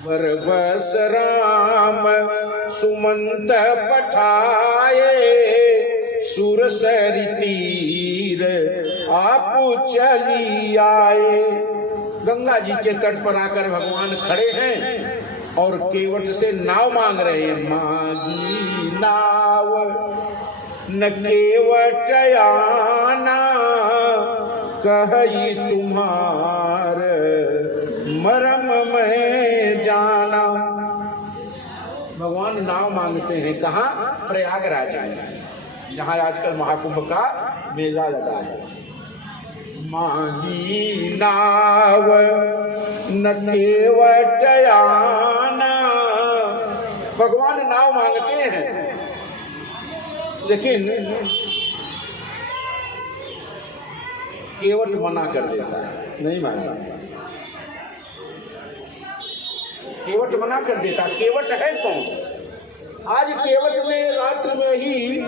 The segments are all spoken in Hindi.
बरबस राम सुमंत पठाए, सुरसरी तीर आप चली आए। गंगा जी के तट पर आकर भगवान खड़े हैं और केवट से नाव मांग रहे हैं। मांगी नाव न केवट आना, कही तुम्हार मरम में जाना। भगवान नाव मांगते हैं कहाँ? प्रयागराज में, जहाँ आजकल महाकुंभ का मेला लगा है। मांगी नाव न केवट आना, भगवान नाव मांगते हैं, लेकिन केवट मना कर देता है, नहीं मानेगा। केवट मना कर देता। केवट है कौन? आज केवट में रात्र में ही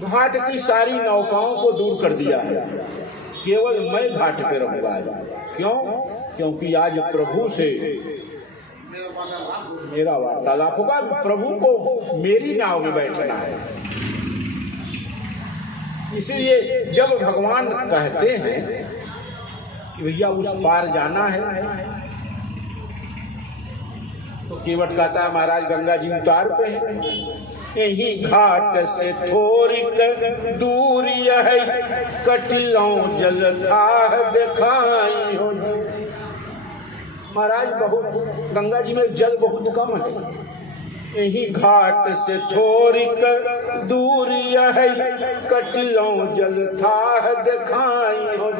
घाट की सारी नौकाओं को दूर कर दिया है। केवल मैं घाट पे रहूंगा। क्यों? क्योंकि आज प्रभु से मेरा वार्तालाप होगा। प्रभु को मेरी नाव में बैठना है। इसलिए जब भगवान कहते हैं कि भैया उस पार जाना है, तो केवट कहता है महाराज गंगा जी उतार पे हैं, यही घाट से थोड़ी दूरी है, कटिलों जल था दिखाई हो। महाराज बहुत गंगा जी में जल बहुत कम है, यही घाट से थोड़ी दूरी है, कटिलों जल था दिखाई हो।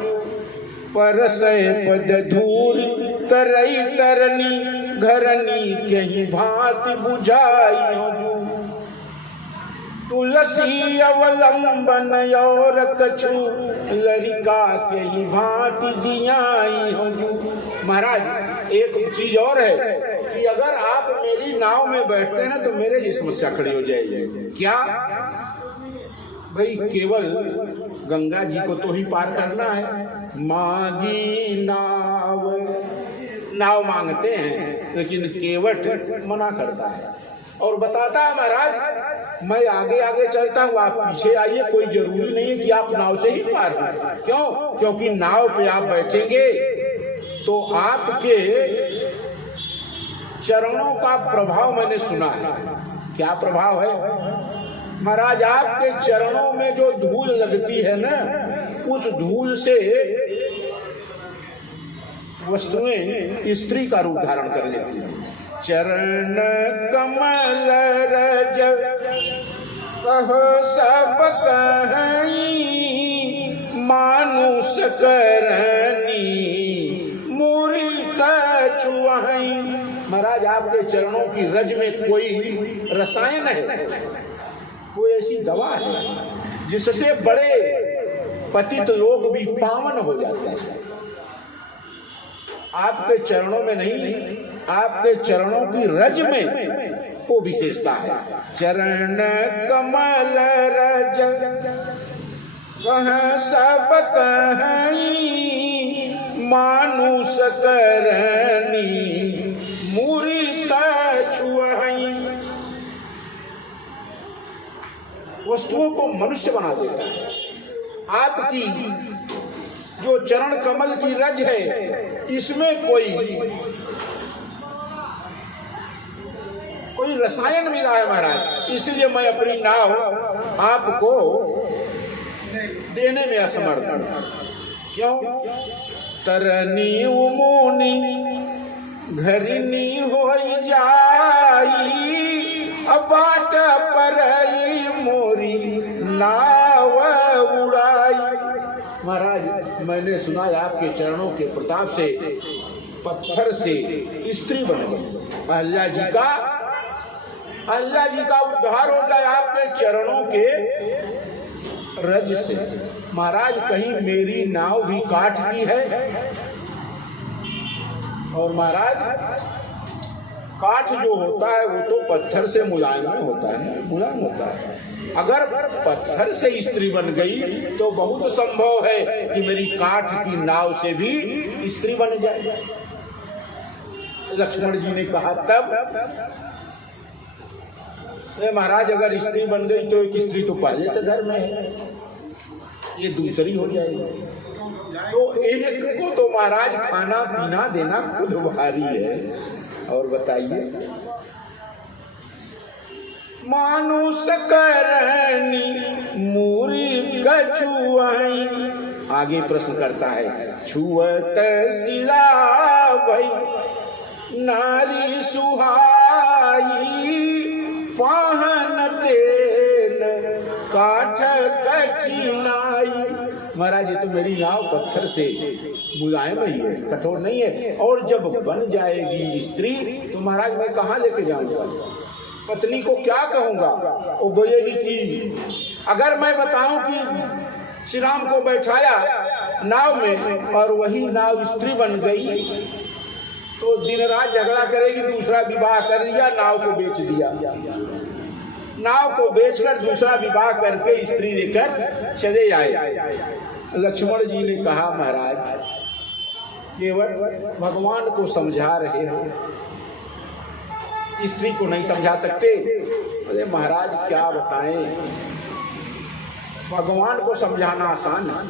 परसै पद धूरी तरई तरनी, घरनी कहीं भांति बुझाई हो। तुलसी अवलंबन और कछु, लरिका कहीं भांति जियाई हो। महाराज एक चीज और है कि अगर आप मेरी नाव में बैठते हैं ना तो मेरे ये समस्या खड़ी हो जाएगी। क्या? भाई केवल गंगा जी को तो ही पार करना है। मांगी नाव, नाव मांगते हैं, लेकिन केवट मना करता है और बताता है महाराज मैं आगे आगे चलता हूँ, आप पीछे आइए, कोई जरूरी नहीं है कि आप नाव से ही पार हो। क्यों? क्योंकि नाव पे आप बैठेंगे तो आपके चरणों का प्रभाव मैंने सुना है। क्या प्रभाव है? महाराज आपके चरणों में जो धूल लगती है ना, उस धूल से वस्तुएं स्त्री का रूप धारण कर लेती हैं। चरण कमल रज कहो सब कहीं, मानुष करनी मुरी कछुआई। महाराज आपके चरणों की रज में कोई रसायन है, कोई ऐसी दवा है जिससे बड़े पतित लोग भी पावन हो जाते हैं। आपके चरणों में नहीं, आपके चरणों की रज में वो विशेषता है। चरण कमल रज वह सब कहीं, मानुष करनी मुरी कछुआई। वस्तुओं को मनुष्य बना देता है। आपकी जो चरण कमल की रज है, इसमें कोई रसायन मिला है महाराज, इसलिए मैं अपनी नाव आपको देने में असमर्थ हूं। क्यों? तरनी उमोनी घरिनी हो जाई, बाट पर मोरी नाव उड़ाई। महाराज मैंने सुना है आपके चरणों के प्रताप से पत्थर से स्त्री बन गई। अहल्या जी का उद्धार हो गया आपके चरणों के रज से। महाराज कहीं मेरी नाव भी काठ की है? और महाराज काठ जो होता है वो तो पत्थर से मुलायम होता है ना, मुलायम होता है। अगर पत्थर से स्त्री बन गई तो बहुत संभव है कि मेरी काठ की नाव से भी स्त्री बन जाए। लक्ष्मण जी ने कहा तब महाराज अगर स्त्री बन गई तो एक स्त्री तो पहले से घर में है, ये दूसरी हो जाएगी, तो एक को तो महाराज खाना पीना देना खुद भारी है। और बताइए, मानुष करनी मूरी कछुआई, आगे प्रश्न करता है, छुअत सिला भई नारी सुहाई, पाहन तेल काठ कठिनाई। महाराज ये तो मेरी नाव पत्थर से मुलायम ही है, कठोर नहीं है, और जब बन जाएगी स्त्री तो महाराज मैं कहाँ लेके जाऊंगा, पत्नी को क्या कहूंगा? वो बोलेगी कि अगर मैं बताऊं कि श्री राम को बैठाया नाव में और वही नाव स्त्री बन गई तो दिन रात झगड़ा करेगी, दूसरा विवाह कर दिया, नाव को बेच दिया, नाव को बेचकर दूसरा विवाह करके स्त्री लेकर चले आए। लक्ष्मण जी ने कहा महाराज केवल भगवान को समझा रहे हो, स्त्री को नहीं समझा सकते। अरे महाराज क्या बताएं, भगवान को समझाना आसान है,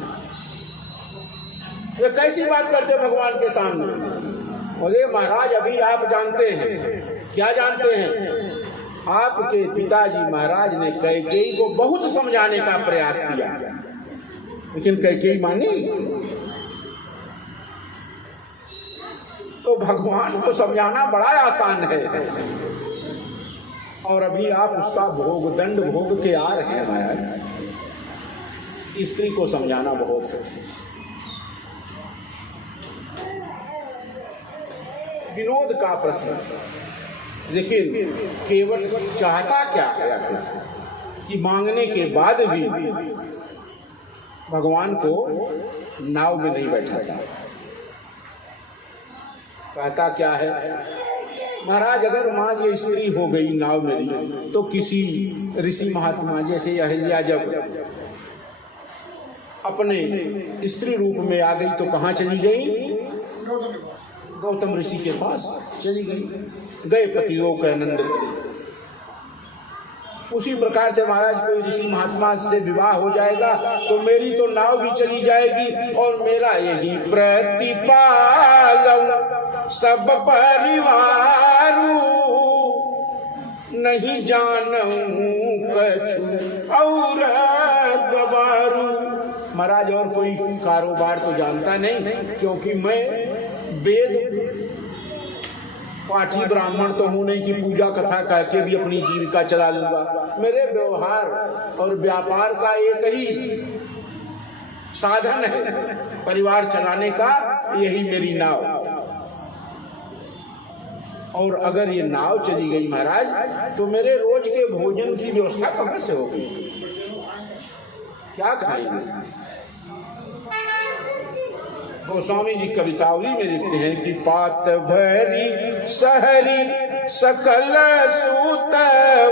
ये कैसी बात करते भगवान के सामने? बोले महाराज अभी आप जानते हैं, क्या जानते हैं? आपके पिताजी महाराज ने कैकेयी को बहुत समझाने का प्रयास किया, लेकिन कैकेयी मानी। तो भगवान को समझाना बड़ा आसान है, और अभी आप उसका भोग दंड भोग के आ रहे हैं महाराज। स्त्री को समझाना बहुत कठिन। विनोद का प्रश्न, लेकिन केवल चाहता क्या है आखिर कि मांगने के बाद भी भगवान को नाव में नहीं बैठाता। कहता क्या है महाराज, अगर माँ ये स्त्री हो गई नाव मेरी तो किसी ऋषि महात्मा जैसे अहिल्या जब अपने स्त्री रूप में आ गई तो कहाँ चली गई? गौतम ऋषि के पास चली गई, गए पतिलोक के आनंद करे। उसी प्रकार से महाराज कोई ऋषि महात्मा से विवाह हो जाएगा तो मेरी तो नाव भी चली जाएगी और मेरा यही प्रतिपाल सब परिवार नहीं जानूं कछु और गवारू। महाराज और कोई कारोबार तो जानता नहीं, क्योंकि मैं वेद पाठी ब्राह्मण तो हूँ नहीं कि पूजा कथा करके भी अपनी जीविका चला लूंगा। मेरे व्यवहार और व्यापार का एक ही साधन है परिवार चलाने का, यही मेरी नाव। और अगर ये नाव चली गई महाराज तो मेरे रोज के भोजन की व्यवस्था कहाँ से होगी? क्या खाएंगे? गोस्वामी जी कवितावली में लिखते हैं कि पात भरी सहरी सकल सूत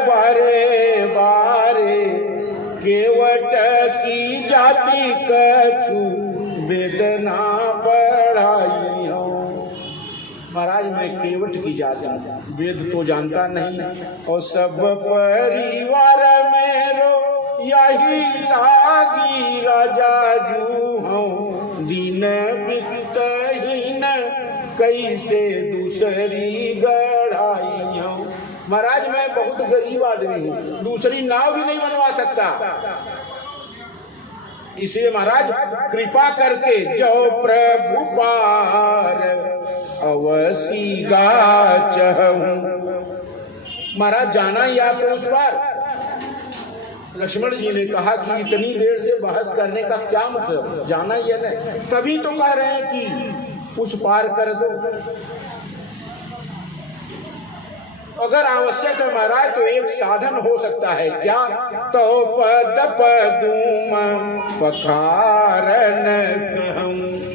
बारे बारे केवट की जाति कछु वेदना बढ़ाई हो। महाराज मैं केवट की जाति, वेद तो जानता नहीं, और सब परिवार मेरो यही लागी राजा जू हूँ, दिन बितहीन कैसे दूसरी गढ़ाई हूँ। महाराज मैं बहुत गरीब आदमी हूँ, दूसरी नाव भी नहीं बनवा सकता। इसलिए महाराज कृपा करके जो प्रभु पार अवसी गा चहूं। महाराज जाना ही आपको उस पार। लक्ष्मण जी ने कहा कि इतनी देर से बहस करने का क्या मतलब, जाना ही है ना, तभी तो कह रहे हैं कि उस पार कर दो। अगर आवश्यक है महाराज तो एक साधन हो सकता है, क्या? तो पद पदूम पखारन कहूं।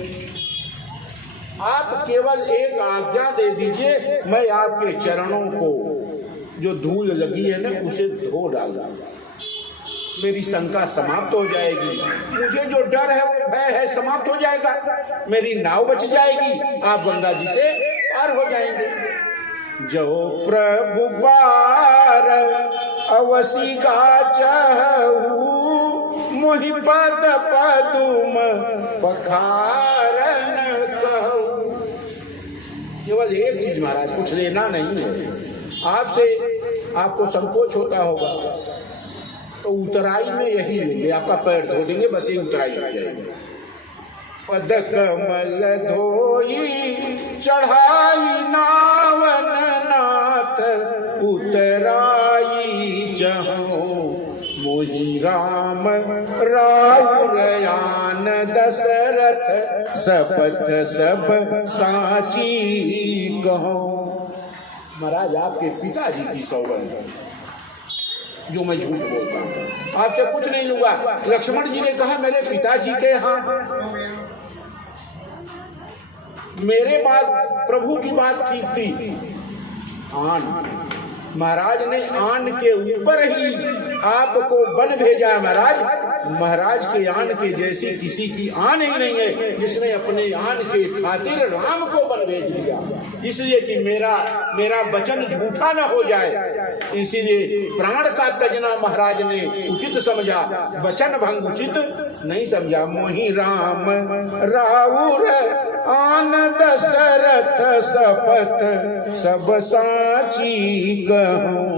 आप केवल एक आज्ञा दे दीजिए, मैं आपके चरणों को जो धूल लगी है ना उसे धो डालूंगा, मेरी शंका समाप्त हो जाएगी, मुझे जो डर है वो भय है समाप्त हो जाएगा, मेरी नाव बच जाएगी। आप गंगा जी से पार हो जाएंगे। जो प्रभु पार अवसी गाचहु, मोहि पद पदुम पखारन कहू। केवल एक चीज महाराज, कुछ लेना नहीं है आपसे। आपको संकोच होता होगा तो उतराई में यही लेंगे, आपका पैर धो देंगे, बस ये उतराई हो जाएगी। पद कमल धोई चढ़ाई नावन नाथ, उतराई जहूं मोहि राम राउरयान दशरथ, सपथ सब साची कहूं। महाराज आपके पिताजी की सौगंध जो मैं झूठ बोलता हूँ, आपसे कुछ नहीं लूंगा। लक्ष्मण जी ने कहा मेरे पिताजी के यहाँ मेरे बात, प्रभु की बात ठीक थी। आन महाराज ने आन के ऊपर ही आपको बन भेजा है। महाराज के आन के जैसी किसी की आन ही नहीं है जिसने अपने आन के खातिर राम को बन भेज दिया, इसलिए कि मेरा वचन झूठा न हो जाए, इसीलिए प्राण का तजना महाराज ने उचित समझा, वचन भंग उचित नहीं समझा। मोहि राम राउर आन दशरथ, सपथ सब साची कहूं।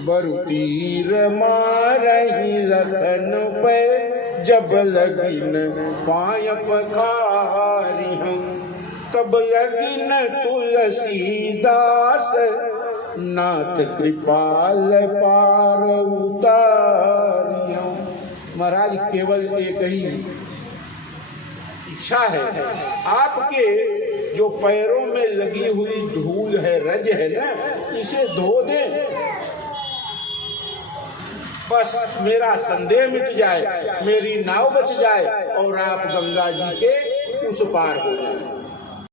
बरु तीर मारहि लखन पे, जब लगिन पाय पखारी हूँ। तब लगिन तुलसीदास, नाथ कृपाल पार उतारियों। महाराज केवल एक ही इच्छा है, आपके जो पैरों में लगी हुई धूल है, रज है ना, इसे धो दें, बस मेरा संदेह मिट जाए, मेरी नाव बच जाए और आप गंगा जी के उस पार हो जाए।